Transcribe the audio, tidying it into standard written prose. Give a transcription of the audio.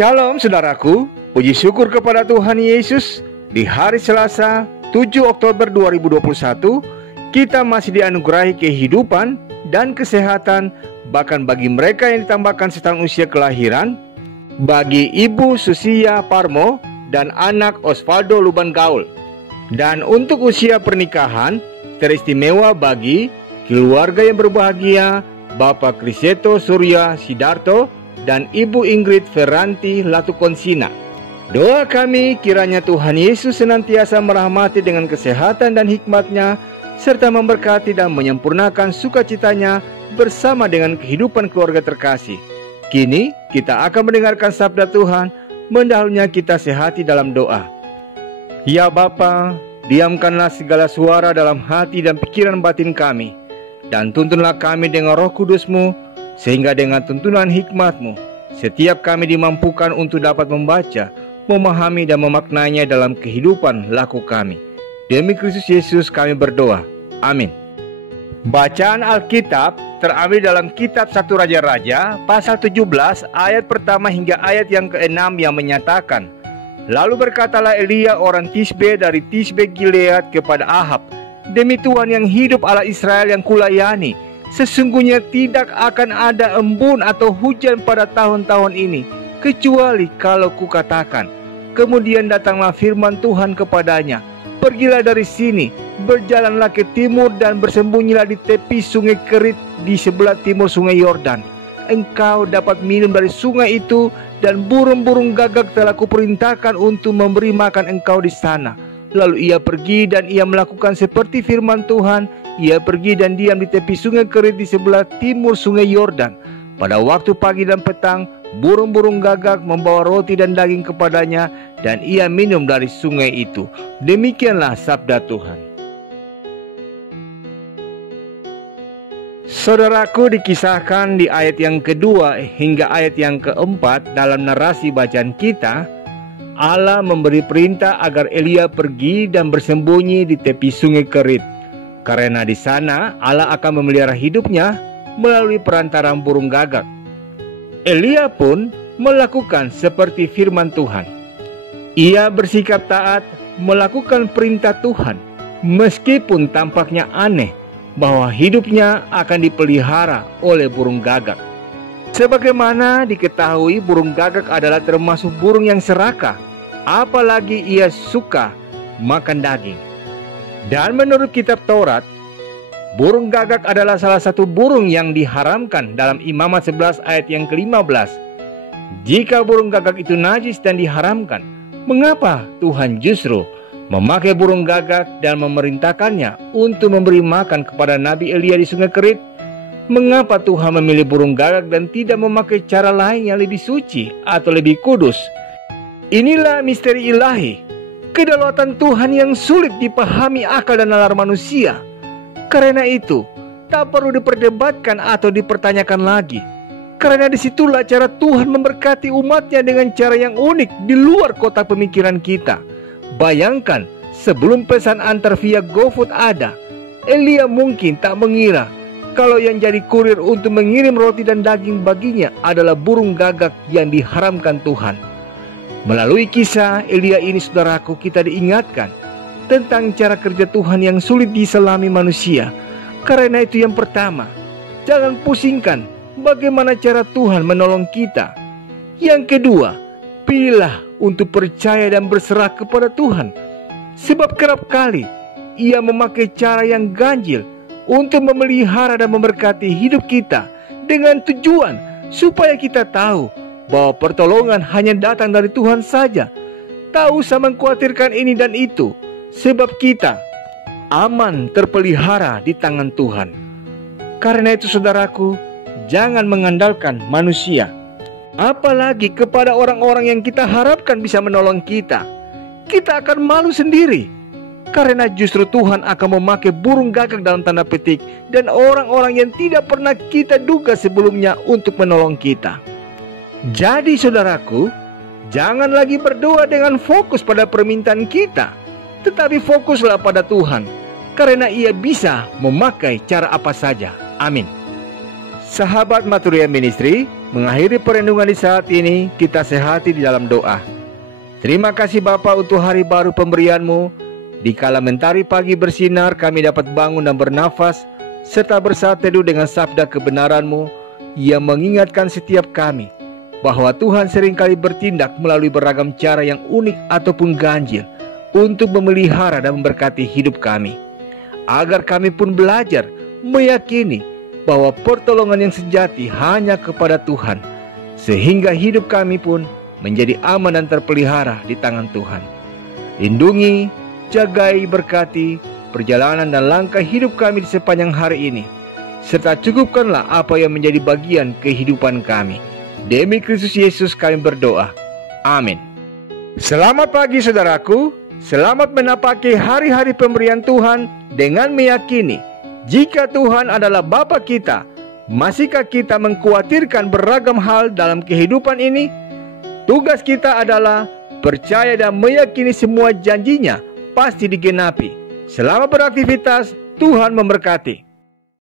Shalom saudaraku, puji syukur kepada Tuhan Yesus. Di hari Selasa 7 Oktober 2021, kita masih dianugerahi kehidupan dan kesehatan, bahkan bagi mereka yang ditambahkan setahun usia kelahiran, bagi Ibu Susia Parmo dan anak Osvaldo Luban Gaul. Dan untuk usia pernikahan, teristimewa bagi keluarga yang berbahagia, Bapak Kriseto Surya Sidarto dan Ibu Ingrid Ferranti Latukonsina. Doa kami kiranya Tuhan Yesus senantiasa merahmati dengan kesehatan dan hikmat-Nya, serta memberkati dan menyempurnakan sukacitanya bersama dengan kehidupan keluarga terkasih. Kini kita akan mendengarkan sabda Tuhan, mendahulunya kita sehati dalam doa. Ya Bapa, diamkanlah segala suara dalam hati dan pikiran batin kami, dan tuntunlah kami dengan Roh Kudus-Mu, sehingga dengan tuntunan hikmat-Mu, setiap kami dimampukan untuk dapat membaca, memahami dan memaknainya dalam kehidupan laku kami. Demi Kristus Yesus kami berdoa. Amin. Bacaan Alkitab terambil dalam kitab 1 Raja-Raja pasal 17 ayat pertama hingga ayat yang ke-6 yang menyatakan, lalu berkatalah Elia orang Tisbe dari Tisbe Gilead kepada Ahab, demi Tuhan yang hidup Allah Israel yang kulayani, sesungguhnya tidak akan ada embun atau hujan pada tahun-tahun ini, kecuali kalau kukatakan. Kemudian datanglah firman Tuhan kepadanya, pergilah dari sini, berjalanlah ke timur dan bersembunyilah di tepi sungai Kerit di sebelah timur sungai Yordan. Engkau dapat minum dari sungai itu, dan burung-burung gagak telah kuperintahkan untuk memberi makan engkau di sana. Lalu ia pergi dan ia melakukan seperti firman Tuhan. Ia pergi dan diam di tepi sungai Kerit di sebelah timur sungai Yordan. Pada waktu pagi dan petang, burung-burung gagak membawa roti dan daging kepadanya, dan ia minum dari sungai itu. Demikianlah sabda Tuhan. Saudaraku, dikisahkan di ayat yang kedua hingga ayat yang keempat dalam narasi bacaan kita, Allah memberi perintah agar Elia pergi dan bersembunyi di tepi sungai Kerit, karena di sana Allah akan memelihara hidupnya melalui perantaraan burung gagak. Elia pun melakukan seperti firman Tuhan. Ia bersikap taat melakukan perintah Tuhan, meskipun tampaknya aneh bahwa hidupnya akan dipelihara oleh burung gagak. Sebagaimana diketahui, burung gagak adalah termasuk burung yang serakah, apalagi ia suka makan daging. Dan menurut kitab Taurat, burung gagak adalah salah satu burung yang diharamkan dalam Imamat 11 ayat yang ke-15. Jika burung gagak itu najis dan diharamkan, mengapa Tuhan justru memakai burung gagak dan memerintahkannya untuk memberi makan kepada Nabi Elia di sungai Kerit? Mengapa Tuhan memilih burung gagak dan tidak memakai cara lain yang lebih suci atau lebih kudus? Inilah misteri ilahi, kedaulatan Tuhan yang sulit dipahami akal dan nalar manusia. Karena itu, tak perlu diperdebatkan atau dipertanyakan lagi. Karena disitulah cara Tuhan memberkati umatnya dengan cara yang unik di luar kotak pemikiran kita. Bayangkan, sebelum pesan antar via GoFood ada, Elia mungkin tak mengira kalau yang jadi kurir untuk mengirim roti dan daging baginya adalah burung gagak yang diharamkan Tuhan. Melalui kisah Elia ini, saudaraku, kita diingatkan tentang cara kerja Tuhan yang sulit diselami manusia. Karena itu yang pertama, jangan pusingkan bagaimana cara Tuhan menolong kita. Yang kedua, pilihlah untuk percaya dan berserah kepada Tuhan. Sebab kerap kali Ia memakai cara yang ganjil untuk memelihara dan memberkati hidup kita, dengan tujuan supaya kita tahu bahwa pertolongan hanya datang dari Tuhan saja. Tak usah mengkhawatirkan ini dan itu, sebab kita aman terpelihara di tangan Tuhan. Karena itu saudaraku, jangan mengandalkan manusia, apalagi kepada orang-orang yang kita harapkan bisa menolong kita. Kita akan malu sendiri, karena justru Tuhan akan memakai burung gagak dalam tanda petik dan orang-orang yang tidak pernah kita duga sebelumnya untuk menolong kita. Jadi saudaraku, jangan lagi berdoa dengan fokus pada permintaan kita, tetapi fokuslah pada Tuhan, karena Ia bisa memakai cara apa saja. Amin. Sahabat Maturia Ministry, mengakhiri perenungan di saat ini, kita sehati di dalam doa. Terima kasih Bapa untuk hari baru pemberian-Mu. Di kala mentari pagi bersinar, kami dapat bangun dan bernafas, serta bersatu teduh dengan sabda kebenaran-Mu yang mengingatkan setiap kami bahwa Tuhan seringkali bertindak melalui beragam cara yang unik ataupun ganjil untuk memelihara dan memberkati hidup kami. Agar kami pun belajar meyakini bahwa pertolongan yang sejati hanya kepada Tuhan, sehingga hidup kami pun menjadi aman dan terpelihara di tangan Tuhan. Lindungi, jagai, berkati perjalanan dan langkah hidup kami di sepanjang hari ini, serta cukupkanlah apa yang menjadi bagian kehidupan kami. Demi Kristus Yesus kami berdoa. Amin. Selamat pagi saudaraku. Selamat menapaki hari-hari pemberian Tuhan dengan meyakini jika Tuhan adalah Bapa kita, masihkah kita mengkhawatirkan beragam hal dalam kehidupan ini? Tugas kita adalah percaya dan meyakini semua janjinya pasti digenapi. Selamat beraktivitas, Tuhan memberkati.